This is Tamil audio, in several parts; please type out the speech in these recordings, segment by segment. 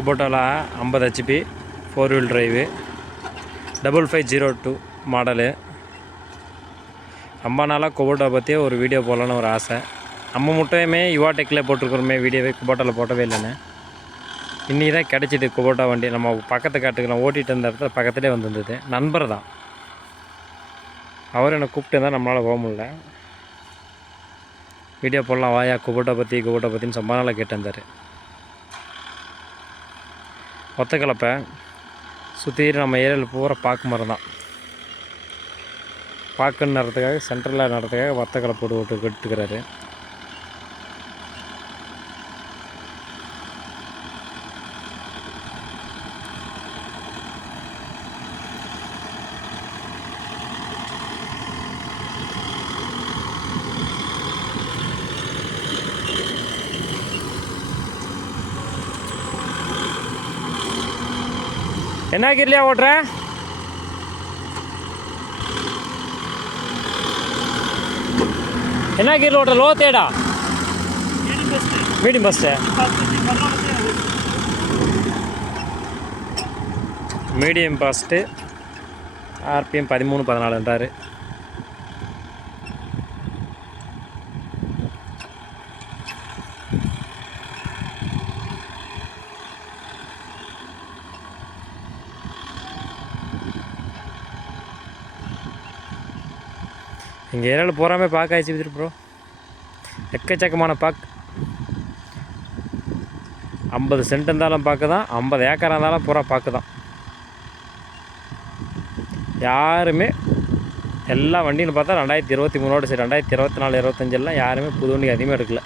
குபோட்டாவில் 50 HP 4 wheel drive 5502 மாடலு. ரொம்ப நாளாக குபோட்டா பற்றி ஒரு வீடியோ போடலான்னு ஒரு ஆசை. நம்ம மட்டுமே யுவாடெக்கில் போட்டிருக்கிறோமே வீடியோவே, குபோட்டாவில் போட்டவே இல்லைன்னு. இன்றைக்கி தான் கிடச்சிது குபோட்டா வண்டி. நம்ம பக்கத்து காட்டுக்கு ஓட்டிகிட்டு இருந்த இடத்துல பக்கத்துலேயே வந்துருந்தது. நண்பர் தான் அவர், என்னை கூப்பிட்டு இருந்தால் நம்மளால் போக முடியல. வீடியோ போடலாம் வாயா குபோட்டா பற்றின்னு ரொம்ப நாளாக கேட்டிருந்தார். ஒத்த கலப்பை சுற்றி நம்ம ஏரியாவில் பூரா பாக்கு மரம் தான். பாக்குன்னு நடுறதுக்காக சென்ட்ரலில் நடுறதுக்காக ஒத்த கலப்பை போட்டு கட்டுக்கிறாரு. என்ன கீர்லையா ஓட்டுற? என்ன கீரில் ஓட்டுற? லோ தேடா medium fast. Medium fast. RPM 13-14 எங்கள் ஏரியாவில் போகிறாமே பார்க்க ஆயிடுச்சு வித்துட்டு ப்ரோ. எக்கச்சக்கமான பாக்கு. 50 சென்ட் இருந்தாலும் பார்க்க தான், 50 ஏக்கராக இருந்தாலும் பூரா பார்க்க தான். யாருமே எல்லா வண்டின்னு பார்த்தா 2023 சரி 2024-25 யாருமே புது வண்டி அதிகமாக எடுக்கல.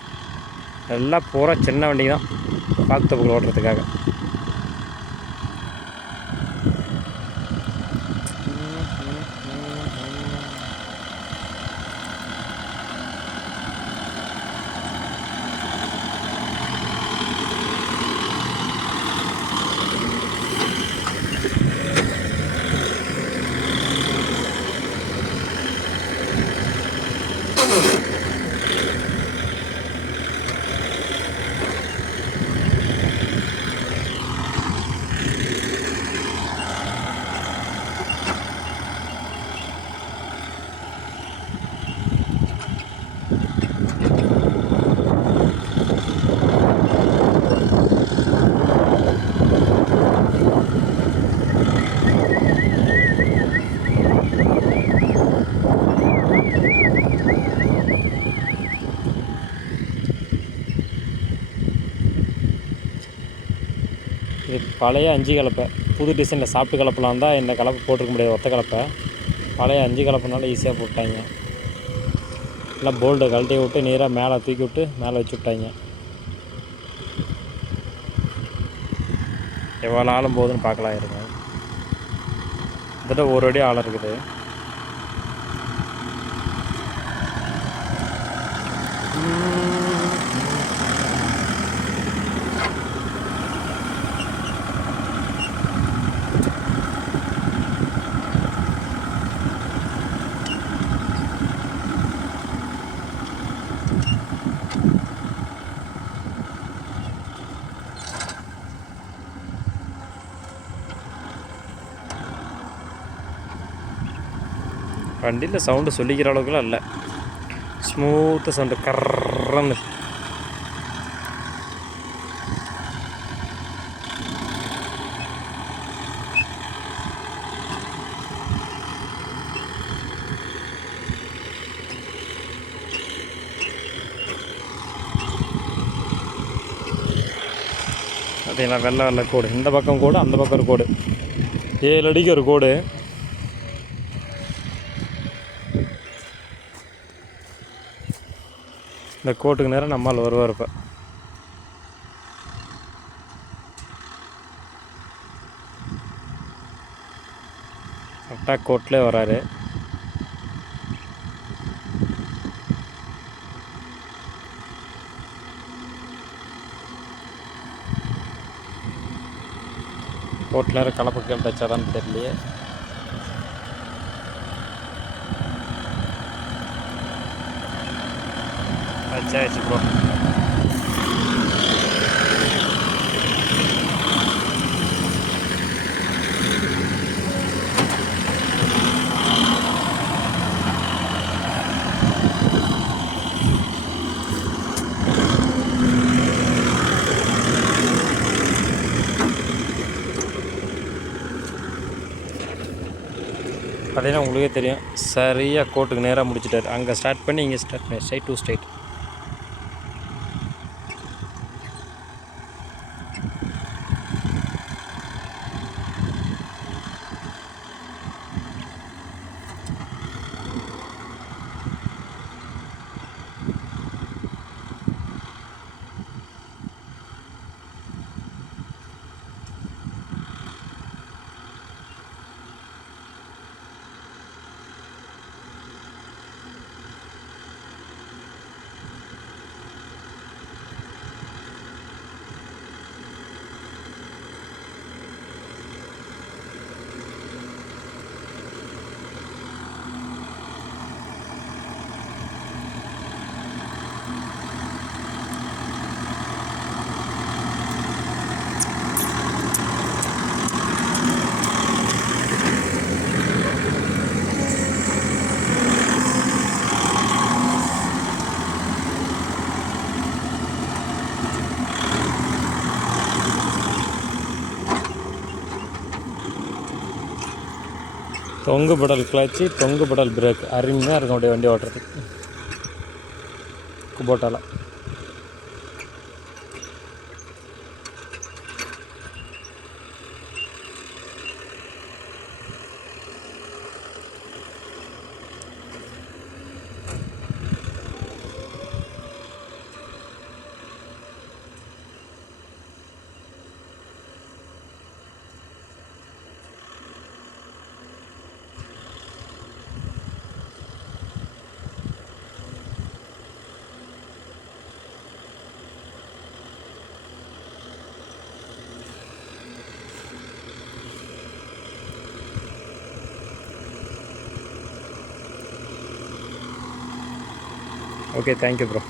எல்லாம் பூரா சின்ன வண்டி தான் பாக்கு தொப்புகள் ஓட்டுறதுக்காக. இது பழைய 5 கலப்பை. புது டிசைனில் சாப்பிட்டு கலப்பெலாம் தான் இந்த கலப்பை போட்டிருக்க முடியாது. ஒத்த கலப்பை பழைய 5 கலப்பைனால ஈஸியாக போட்டாங்க. எல்லாம் போல்டை கழட்டி விட்டு நீராக மேலே தூக்கி விட்டு மேலே வச்சு விட்டாங்க. எவ்வளோ ஆளும் போகுதுன்னு பார்க்கலாம் இருங்க. கிட்டத்தட்ட ஒரு அடி ஆழம் இருக்குது. வண்டியில் சவுண்டு சொல்லிக்கிற அளவுக்குலாம் இல்லை. ஸ்மூத்தாக சவுண்டு கர்றன்னு. பார்த்தீங்களா வெள்ளை வெள்ளை கோடு. இந்த பக்கம் கோடு, அந்த பக்கம் ஒரு கோடு. 7 அடிக்கு ஒரு கோடு. இந்த கோட்டுக்கு நேரம் நம்மால் வருவார். இப்போ கரெக்டாக கோட்லேயே வராரு. கோட்டில் கலப்புக்கள் வச்சாதான்னு தெரியலையே. வச்சாச்சு ப்ரோ. பார்த்தீங்கன்னா உங்களுக்கே தெரியும், சரியாக கோட்டுக்கு நேராக முடிச்சிட்டார். அங்கே ஸ்டார்ட் பண்ணி இங்கே ஸ்டார்ட் பண்ணி ஸ்ட்ரைட் டு ஸ்ட்ரைட். தொங்கு படல் கிளச்சு, தொங்கு படல் பிரேக், அருமையாக இருக்கும் அப்படியே வண்டி ஓட்டுறதுக்கு குபோட்டாவில். Okay, thank you bro.